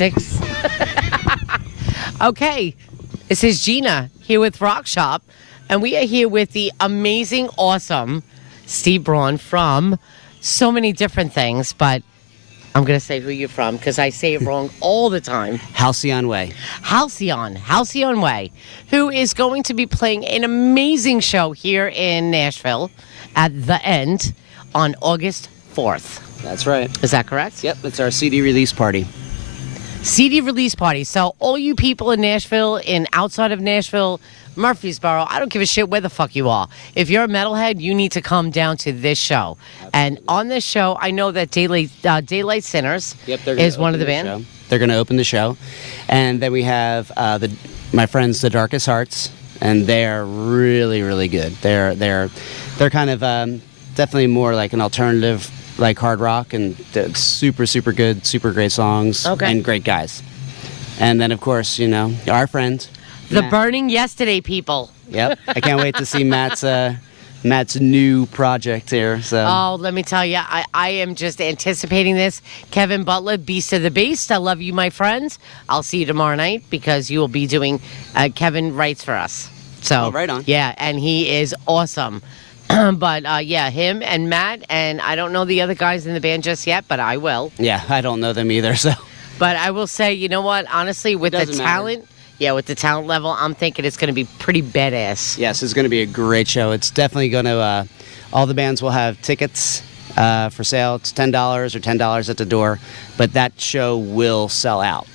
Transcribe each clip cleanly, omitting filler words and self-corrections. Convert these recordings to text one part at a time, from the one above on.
6. Okay, this is Gina here with Rock Shop, and we are here with the amazing, awesome Steve Braun from so many different things, but I'm going to say who you're from because I say it wrong all the time. Halcyon Way. Halcyon Way, who is going to be playing an amazing show here in Nashville at The End on August 4th. That's right. Is that correct? Yep, it's our CD release party. CD release party. So all you people in Nashville, outside of Nashville, Murfreesboro, I don't give a shit where the fuck you are. If you're a metalhead, you need to come down to this show. Absolutely. And on this show, I know that Daylight Sinners is one of the band. They're going to open the show. And then we have my friends, The Darkest Hearts, and they're really, really good. They're kind of definitely more like an alternative, like hard rock, and super, super good, super great songs, and great guys. And then, of course, our friend, The Burning Yesterday people. Yep. I can't wait to see Matt's new project here. So. Oh, let me tell you, I am just anticipating this. Kevin Butler, Beast of the Beast. I love you, my friends. I'll see you tomorrow night because you will be doing Kevin writes for us. So right on. Yeah, and he is awesome. But, him and Matt, and I don't know the other guys in the band just yet, but I will. Yeah, I don't know them either, so. But I will say, you know what? Honestly, with the talent, with the talent level, I'm thinking it's going to be pretty badass. Yes, it's going to be a great show. It's definitely going to, all the bands will have tickets for sale. It's $10 or $10 at the door, but that show will sell out.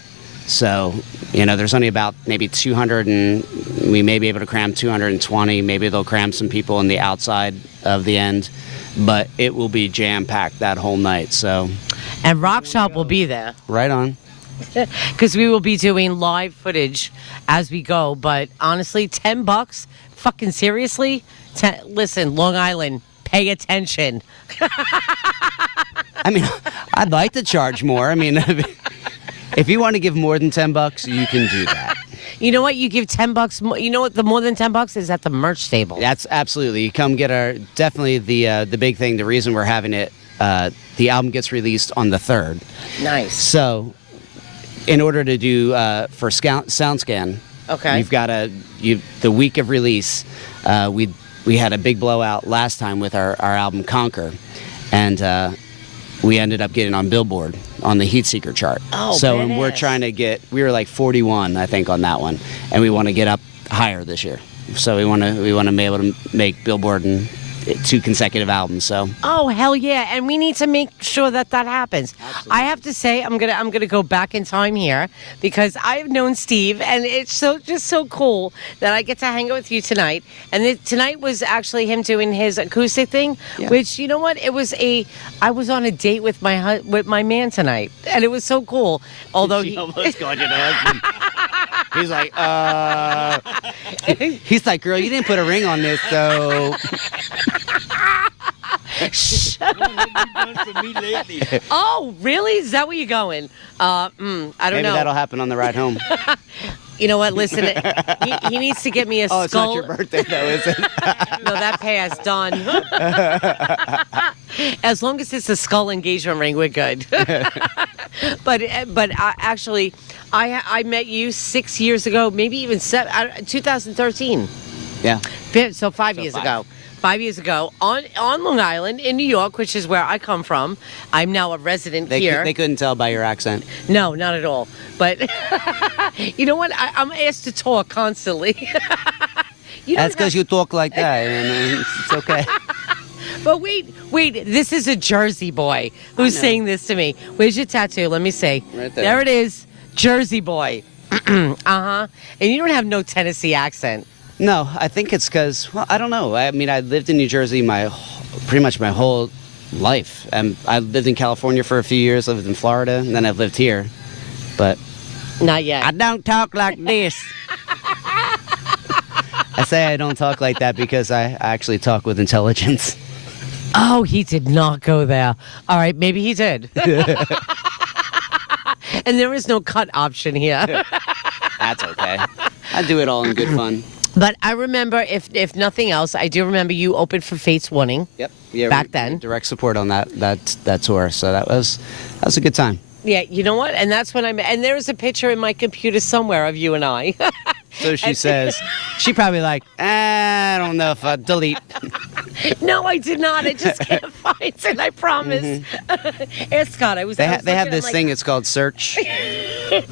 So, there's only about maybe 200, and we may be able to cram 220. Maybe they'll cram some people on the outside of the end, but it will be jam-packed that whole night. So, and Rock Shop will be there. Right on. Because we will be doing live footage as we go. But honestly, $10, fucking seriously? Listen, Long Island, pay attention. I mean, I'd like to charge more. I mean, if you want to give more than $10, you can do that. You know what? You give $10 more. You know what? The more than $10 is at the merch table. That's absolutely. You come get definitely the big thing. The reason we're having it, the album gets released on the 3rd. Nice. So, in order to do for SoundScan, you've got the week of release. We had a big blowout last time with our album Conquer, and we ended up getting on Billboard on the Heat Seeker chart. Oh, so badass. we're trying to we were like 41, I think, on that one, and we want to get up higher this year. So we want to be able to make Billboard in 2 consecutive albums. So. Oh, hell yeah! And we need to make sure that happens. Absolutely. I have to say, I'm gonna go back in time here because I've known Steve, and it's just so cool that I get to hang out with you tonight. And tonight was actually him doing his acoustic thing, which, you know what? I was on a date with my man tonight, and it was so cool. Although he almost called you the husband. He's like, he's like, girl, you didn't put a ring on this, so. Oh, really? Is that where you're going? I don't know. Maybe that'll happen on the ride home. You know what? Listen, he needs to get me a skull. Oh, it's not your birthday, though, is it? No, that passed. Done. As long as it's a skull engagement ring, we're good. But actually, I met you 6 years ago, maybe even 2013. Yeah. So 5 years ago. 5 years ago on Long Island in New York, which is where I come from. I'm now a resident here. They couldn't tell by your accent. No, not at all. But you know what? I'm asked to talk constantly. That's because you talk like that, and it's okay. But wait, this is a Jersey boy who's saying this to me. Where's your tattoo? Let me see. Right there. There it is. Jersey boy. Uh-huh. And you don't have no Tennessee accent. No, I think it's because, well, I don't know. I mean, I lived in New Jersey pretty much my whole life. I lived in California for a few years, lived in Florida, and then I've lived here. But not yet. I don't talk like this. I say I don't talk like that because I actually talk with intelligence. Oh, he did not go there. All right, maybe he did. And there is no cut option here. That's okay. I do it all in good fun. But I remember, if nothing else, I do remember you opened for Fates Warning. Yep. Yeah. Back then. Direct support on that tour, so that was a good time. Yeah, you know what? And that's when and there's a picture in my computer somewhere of you and I. So she says, she probably like, I don't know if I delete. No, I did not. I just can't find it. I promise. Ask Scott. They have this thing. It's called search. And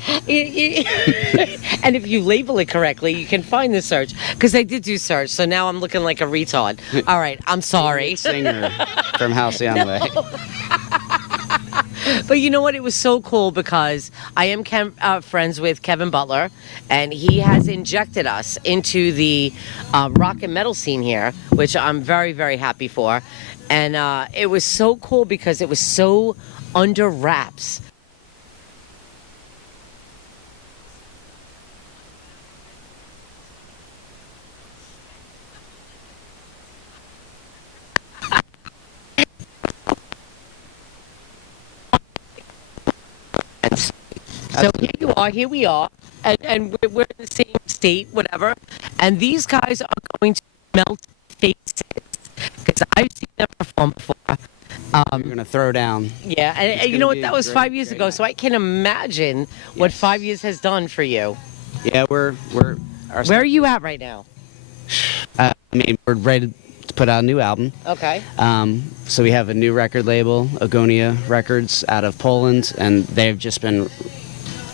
if you label it correctly, you can find the search. Because I did do search, so now I'm looking like a retard. All right, I'm sorry. Singer from Halcyon Way. But you know what? It was so cool because I am friends with Kevin Butler, and he has injected us into the rock and metal scene here, which I'm very, very happy for. And it was so cool because it was so under wraps. So here we are, and we're in the same state, whatever. And these guys are going to melt faces because I've seen them perform before. You're gonna throw down. Yeah, and you know what? That was 5 years ago, so I can imagine what 5 years has done for you. Yeah, we're. Where are you at right now? I mean, we're ready to put out a new album. Okay. So we have a new record label, Agonia Records, out of Poland, and they've just been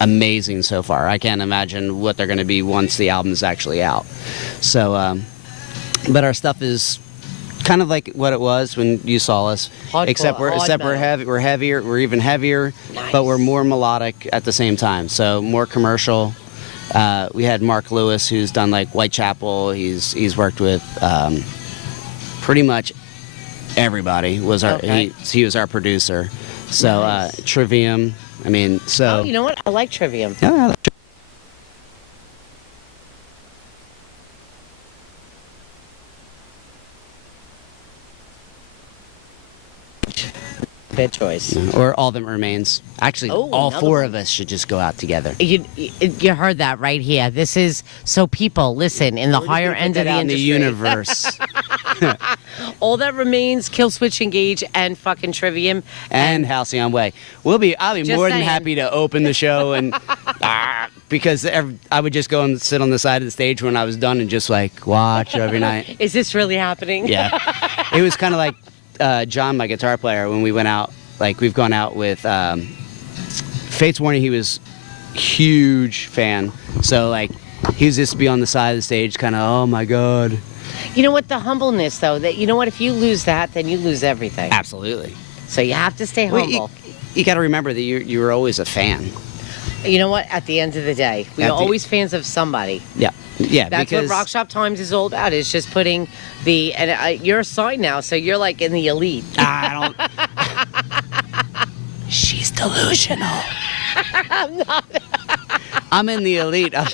amazing so far. I can't imagine what they're going to be once the album is actually out. So, but our stuff is kind of like what it was when you saw us, Hardcore, except we're heavier, we're even heavier, nice. But we're more melodic at the same time. So more commercial. We had Mark Lewis, who's done like Whitechapel. He's worked with pretty much everybody. He was our producer. So nice. Trivium. I mean, so. Oh, you know what? I like Trivium. Yeah, I like Bad choice. Or All That Remains. Actually, all four one. of us should just go out together. You heard that right here. This is so people listen in the higher end of the industry. The universe. All That Remains, Kill Switch Engage, and fucking Trivium and Halcyon Way. I'll be more than happy to open the show and because I would just go and sit on the side of the stage when I was done and just like watch every night. Is this really happening? Yeah. It was kind of like John, my guitar player, when we went out, like we've gone out with Fates Warning. He was huge fan, so like he was just be on the side of the stage, kind of, oh my god. You know what? The humbleness, though, that you know what? If you lose that, then you lose everything. Absolutely. So you have to stay humble. You got to remember that you were always a fan. You know what? At the end of the day, we are always fans of somebody. Yeah. Yeah, that's what Rock Shop Times is all about. Is just putting you're a sign now, so you're like in the elite. I don't. She's delusional. I'm not. I'm in the elite. I'm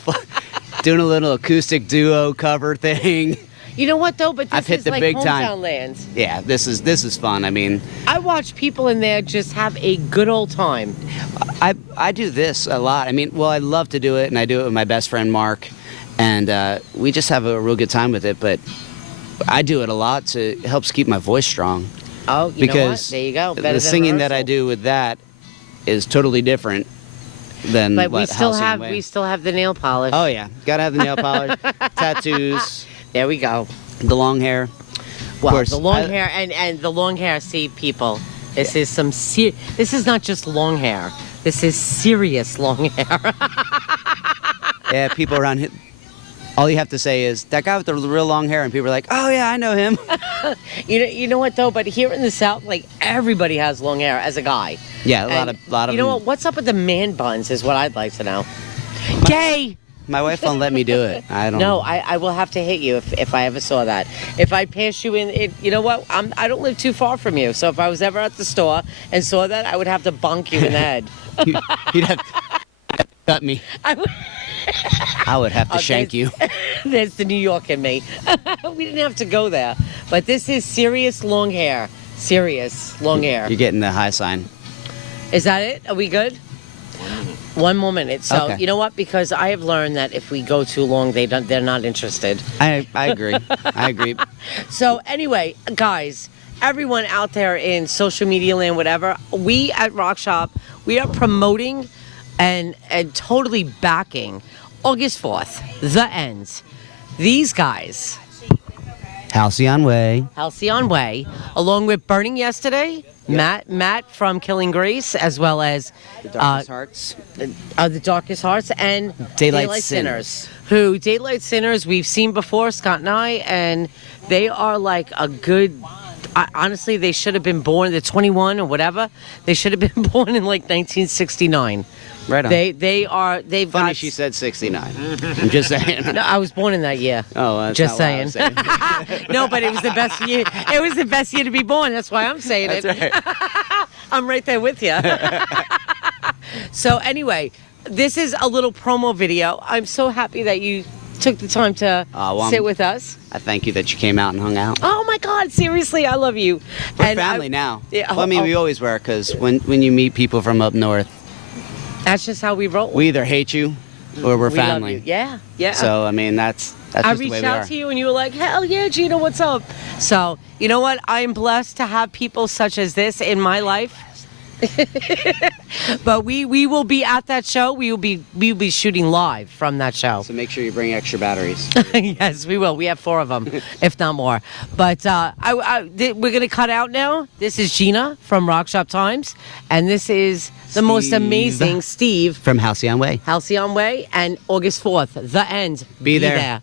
doing a little acoustic duo cover thing. You know what though? But this I've hit is the like big hometown time. land. Yeah, this is fun. I mean, I watch people in there just have a good old time. I do this a lot. I mean, well, I love to do it, and I do it with my best friend Mark, and we just have a real good time with it. But I do it a lot it helps keep my voice strong. Oh, you know what? There you go. The singing that I do with that is totally different than but what Halcyon Way. we still have the nail polish. Oh yeah, gotta have the nail polish, tattoos. There we go. The long hair. Well, course, the long hair and the long hair. See, people, this is some. This is not just long hair. This is serious long hair. Yeah, people around here. All you have to say is that guy with the real long hair, and people are like, "Oh yeah, I know him." You know what though? But here in the South, like everybody has long hair as a guy. Yeah, a lot of. You know what? What's up with the man buns? Is what I'd like to know. Gay. My wife won't let me do it. I don't. No, I will have to hit you if I ever saw that. If I pass you in, you know what? I don't live too far from you, so if I was ever at the store and saw that, I would have to bonk you in the head. You'd have to cut me. I would have to shank you. There's the New York in me. We didn't have to go there, but this is serious long hair. Serious long hair. You're getting the high sign. Is that it? Are we good? 1 more minute. So okay. You know what? Because I have learned that if we go too long, they're not interested. I agree. I agree. So anyway, guys, everyone out there in social media land, whatever, we at Rock Shop, we are promoting and totally backing August 4th, The Ends. These guys, Halcyon Way. Halcyon Way, along with Burning Yesterday, Matt from Killing Grace, as well as The Darkest Hearts. The Darkest Hearts, and Daylight Sinners. Who Daylight Sinners we've seen before, Scott and I, and they are like a good. Honestly, they should have been born. They're 21 or whatever. They should have been born in like 1969. Right on. They've Funny got. she said 69. I'm just saying. No, I was born in that year. Oh, that's just not what saying. I was saying. No, but it was the best year. It was the best year to be born. That's why I'm saying That's it. right. I'm right there with you. So anyway, this is a little promo video. I'm so happy that you took the time to sit with us. I thank you that you came out and hung out. Oh my God, seriously, I love you. We're family now. Yeah, Well, I mean, we always were, because when you meet people from up north, that's just how we roll. we either hate you or we're We love family. you. Yeah, yeah. So, I mean, that's I just the way reached we out are. to you and you were like, hell yeah, Gina, what's up? So, you know what? I am blessed to have people such as this in my life. But we will be at that show. We will be shooting live from that show. So make sure you bring extra batteries. Yes, we will. We have 4 of them, if not more. But we're going to cut out now. This is Gina from Rock Shop Times, and this is the most amazing Steve From Halcyon Way. Halcyon Way, and August 4th, The End. Be there.